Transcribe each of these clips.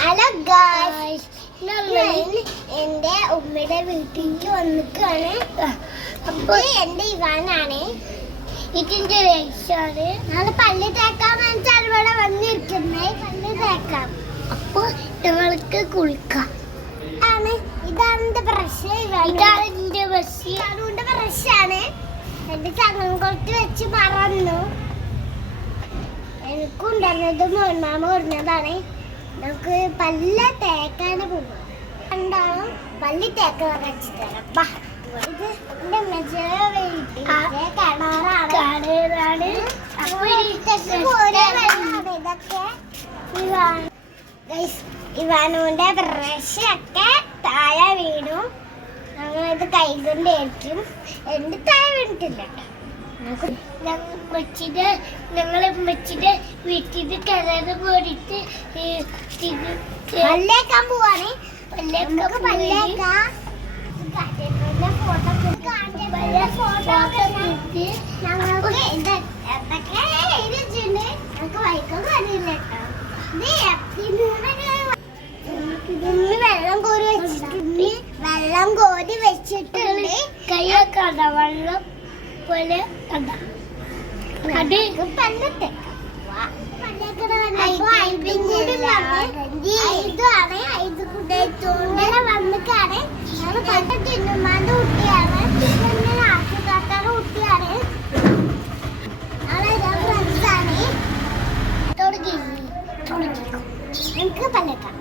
Hello guys, എന്റെ ഉമ്മയുടെ വീട്ടിലേക്ക് വന്നിക്കാണ്. അപ്പൊ എന്റെ ഇവാനാണ്, ഇതിന്റെ രക്ഷാണ്. നാളെ പല്ല് തേക്കാൻ വെച്ചാൽ ഇവിടെ വന്നിരിക്കുന്നേ. പല്ല് തേക്കാം, അപ്പൊ ഞങ്ങൾക്ക് കുളിക്കാം. ഇതാണ് എന്റെ ബ്രഷ്, ഇതാണ് എന്റെ ബ്രഷ്, അതുകൊണ്ട് ബ്രഷാണ്. എന്റെ ചങ്ങം കുറച്ച് വെച്ച് മറന്നു. എനിക്കുണ്ടായിരുന്നത് മോന്മാമ കൊടുന്നതാണ്. നമുക്ക് പല്ല തേക്കാന് പോവാം. രണ്ടാളും പല്ലി തേക്കാൻ വെച്ച് തരാം. ഇത് എന്റെ മെച്ചയുടെ വീട്ടിലെ കിണറാണ്. ഇതൊക്കെ ഇവാനുവിന്റെ ബ്രഷ് ഒക്കെ താഴെ വീണു. ഞങ്ങളിത് കൈകൊണ്ടായിരിക്കും. എന്റെ താഴെ വീണിട്ടില്ല. ഞങ്ങളെ ഉമ്മച്ചിന്റെ വീട്ടിൽ കിണറ് പോയിട്ട് പല്ലേക്കാൻ പോവാണ്. വെള്ളം കോരി വെച്ചിട്ടുണ്ട്. കൈയൊക്കെ വെള്ളം പോലെ അത് പല്ലത്തെ വന്നിക്കാണ്. ഞങ്ങൾ പട്ട തിന്നുമാന്റെ കുട്ടിയാണ്, ആശുപത്രിയുടെ കുട്ടിയാണ്. ഫ്രണ്ട്സാണ്. എനിക്ക് പല്ലക്കാം.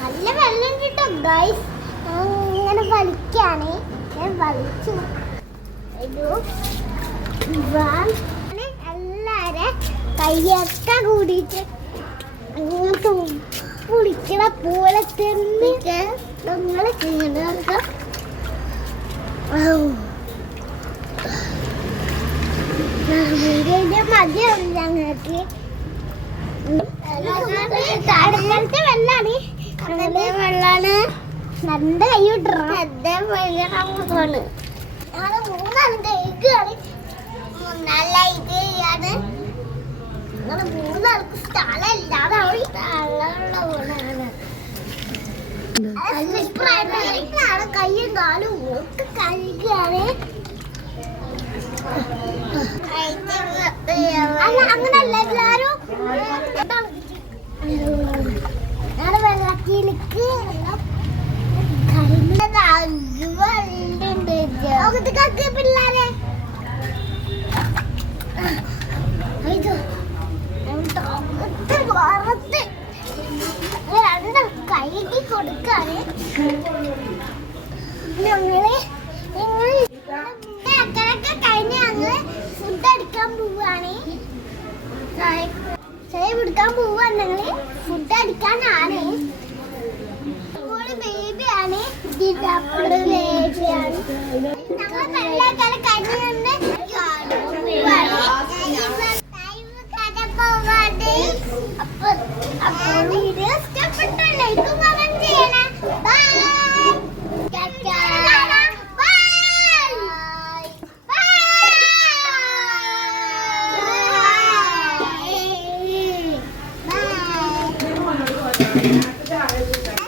നല്ല വെള്ളം കിട്ടും ഗൈസ്. ഇങ്ങനെ വലിക്കാണ്. ഞാൻ വലിച്ചു. എല്ലാരെ കയ്യൊക്കെ കൂടിയിട്ട് അങ്ങോട്ട് കുളിക്കണ പോലെ തന്നെ നമ്മളെ ചെയ്യണ. മതിയാവും ഞങ്ങൾക്ക്. തടലത്തെ വെള്ളാണ്, വെള്ളാണ്. നല്ല കൈ വിട്ടറാണ്. ഞങ്ങള് മൂന്നാളും കഴിക്കുകയാണ്. നല്ല ഇതാണ്. ഞങ്ങള് മൂന്നാൾക്ക് സ്ഥലം ഇല്ലാതെ സ്ഥലമുള്ള പോലെയാണ്. കയ്യും കാലും ഒക്കെ കഴിക്കുകയാണ്. അങ്ങനല്ല, എല്ലാരും വെള്ളത്തിലേക്ക് പിള്ളേരെ രണ്ടും കഴുകി കൊടുക്കാണ്. ഞങ്ങള് അക്കറൊക്കെ കഴിഞ്ഞ് ഞങ്ങള് ഫുഡ് അടിക്കാൻ പോവാണ്. ചായ കുടിക്കാൻ പോവാണ്. ഞങ്ങള് ഫുഡ് അടിക്കാനാണ്. ബേബിയാണ്, ബേബിയാണ്. ഞങ്ങൾ വെള്ളക്കാലം കഴിഞ്ഞുകൊണ്ട് അപ്പോൾ വീഡിയോ ഇഷ്ടപ്പെട്ട ലൈക്ക് കമന്റ് ചെയ്യണം. ബൈ. ചായ